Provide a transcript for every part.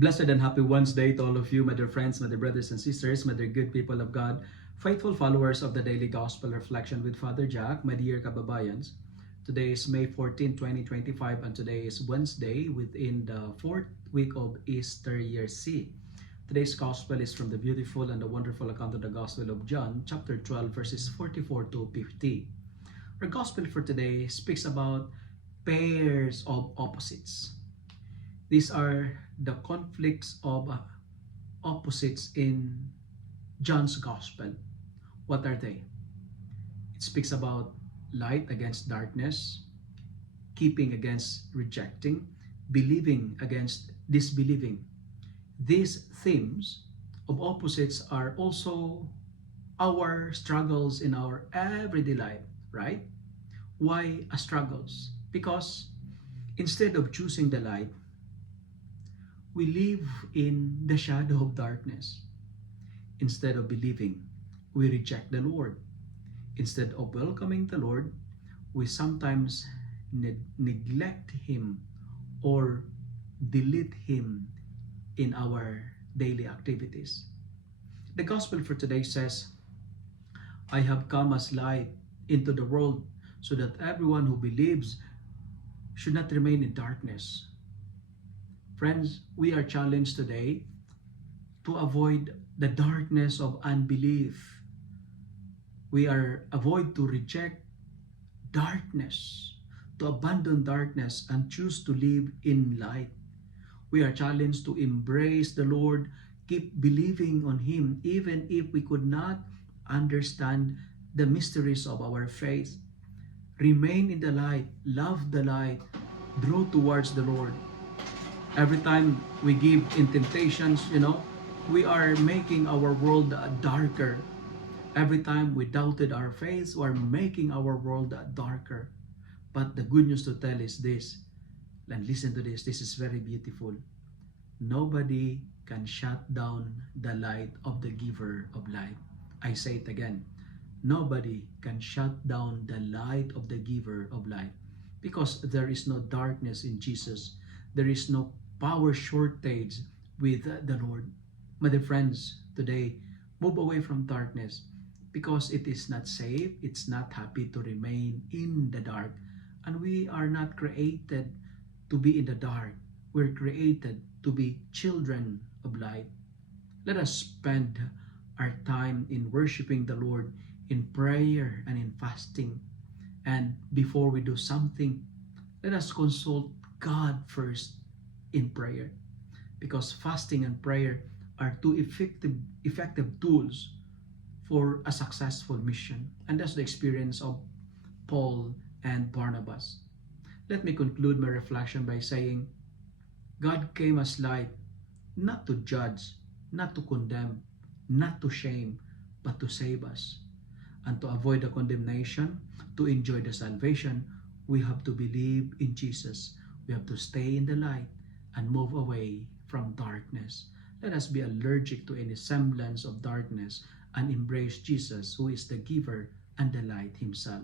Blessed and happy Wednesday to all of you, my dear friends, my dear brothers and sisters, my dear good people of God, faithful followers of the Daily Gospel Reflection with Father Jack, my dear kababayans. Today is May 14, 2025, and today is Wednesday within the fourth week of Easter year C. Today's Gospel is from the beautiful and the wonderful account of the Gospel of John, chapter 12, verses 44 to 50. Our Gospel for today speaks about pairs of opposites. These are the conflicts of opposites in John's Gospel. What are they? It speaks about light against darkness, keeping against rejecting, believing against disbelieving. These themes of opposites are also our struggles in our everyday life, right? Why struggles? Because instead of choosing the light, we live in the shadow of darkness. Instead of believing, we reject the Lord. Instead of welcoming the Lord, we sometimes neglect Him or delete Him in our daily activities. The Gospel for today says, I have come as light into the world so that everyone who believes should not remain in darkness. Friends, we are challenged today to avoid the darkness of unbelief. We are avoid to reject darkness, to abandon darkness and choose to live in light. We are challenged to embrace the Lord, keep believing on Him even if we could not understand the mysteries of our faith. Remain in the light, love the light, draw towards the Lord. Every time we give in temptations, we are making our world darker. Every time we doubted our faith, we are making our world darker. But the good news to tell is this, and listen to this, this is very beautiful. Nobody can shut down the light of the giver of light. I say it again. Nobody can shut down the light of the giver of light, because there is no darkness in Jesus. There is no power shortage with the Lord. My dear friends, today, move away from darkness because it is not safe, it's not happy to remain in the dark. And we are not created to be in the dark. We're created to be children of light. Let us spend our time in worshiping the Lord, in prayer and in fasting. And before we do something, let us consult God first in prayer, because fasting and prayer are two effective tools for a successful mission. And that's the experience of Paul and Barnabas. Let me conclude my reflection by saying, God came as light, not to judge, not to condemn, not to shame, but to save us. And to avoid the condemnation, to enjoy the salvation, we have to believe in Jesus. We have to stay in the light and move away from darkness. Let us be allergic to any semblance of darkness and embrace Jesus, who is the giver and the light Himself.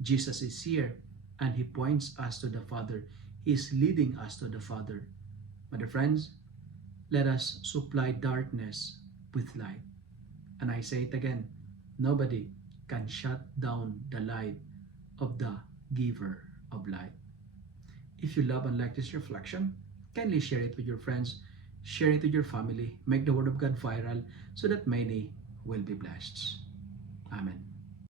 Jesus is here and He points us to the Father. He is leading us to the Father. My dear friends, let us supply darkness with light. And I say it again, nobody can shut down the light of the giver of light. If you love and like this reflection, kindly share it with your friends, share it with your family, make the Word of God viral so that many will be blessed. Amen.